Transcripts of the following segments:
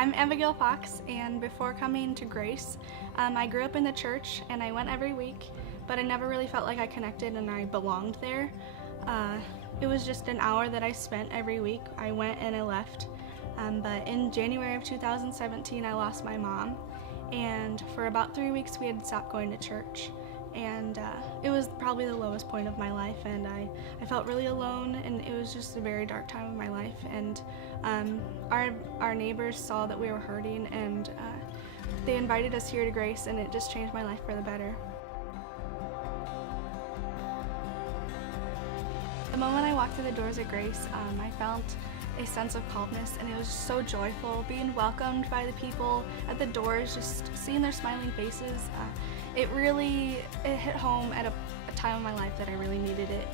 I'm Abigail Fox, and before coming to Grace, I grew up in the church and I went every week, but I never really felt like I connected and I belonged there. It was just an hour that I spent every week. I went and I left. But in January of 2017, I lost my mom, and for about 3 weeks we had stopped going to church. And it was probably the lowest point of my life, and I felt really alone, and it was just a very dark time of my life. And our neighbors saw that we were hurting, and they invited us here to Grace, and it just changed my life for the better. The moment I walked through the doors at Grace, I felt a sense of calmness, and it was so joyful being welcomed by the people at the doors, just seeing their smiling faces. It hit home at a time in my life that I really needed it.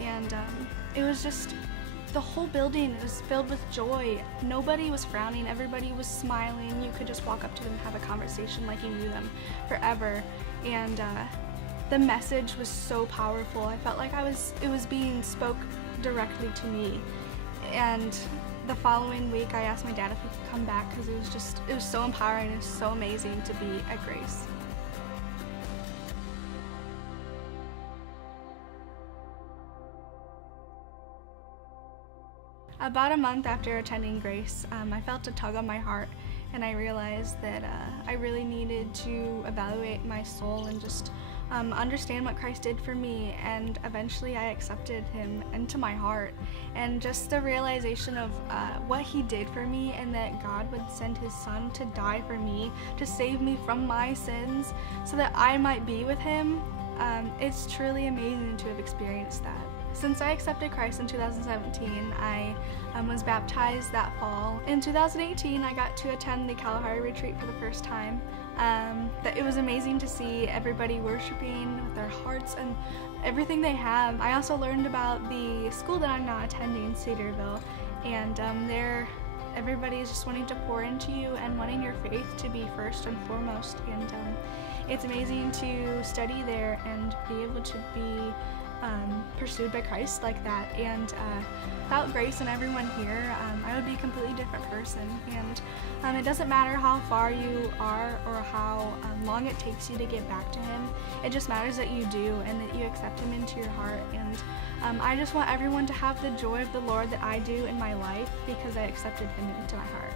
And it was just, the whole building was filled with joy. Nobody was frowning, everybody was smiling. You could just walk up to them and have a conversation like you knew them forever. And the message was so powerful. I felt like it was being spoke directly to me. And the following week I asked my dad if he could come back, because it was so empowering, it was so amazing to be at Grace. About a month after attending Grace, I felt a tug on my heart, and I realized that I really needed to evaluate my soul and just understand what Christ did for me. And eventually I accepted him into my heart, and just the realization of what he did for me, and that God would send his son to die for me, to save me from my sins so that I might be with him. It's truly amazing to have experienced that. Since I accepted Christ in 2017, I was baptized that fall. In 2018, I got to attend the Kalahari retreat for the first time. It was amazing to see everybody worshiping with their hearts and everything they have. I also learned about the school that I'm now attending, Cedarville, and there everybody is just wanting to pour into you and wanting your faith to be first and foremost. And it's amazing to study there and be able to be pursued by Christ like that. And without Grace and everyone here, I would be a completely different person. And it doesn't matter how far you are or how long it takes you to get back to him. It just matters that you do, and that you accept him into your heart. And I just want everyone to have the joy of the Lord that I do in my life, because I accepted him into my heart.